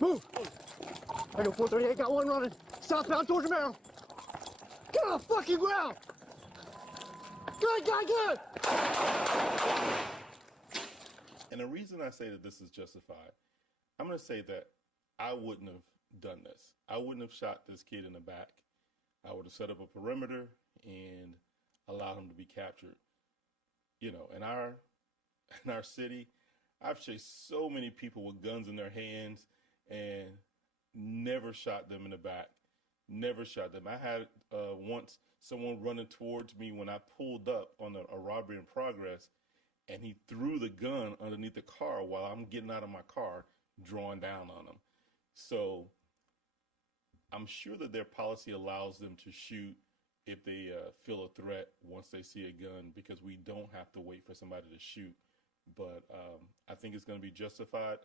Move! I know 438 got one running. Southbound towards Romero. Get on the fucking ground! Good! And the reason I say that this is justified, I'm going to say that I wouldn't have done this. I wouldn't have shot this kid in the back. I would have set up a perimeter and allowed him to be captured. You know, in our city, I've chased so many people with guns in their hands and never shot them in the back. Never shot them. I had once someone running towards me when I pulled up on a robbery in progress, and he threw the gun underneath the car while I'm getting out of my car, drawing down on him. So I'm sure that their policy allows them to shoot if they feel a threat once they see a gun, because we don't have to wait for somebody to shoot. But I think it's going to be justified.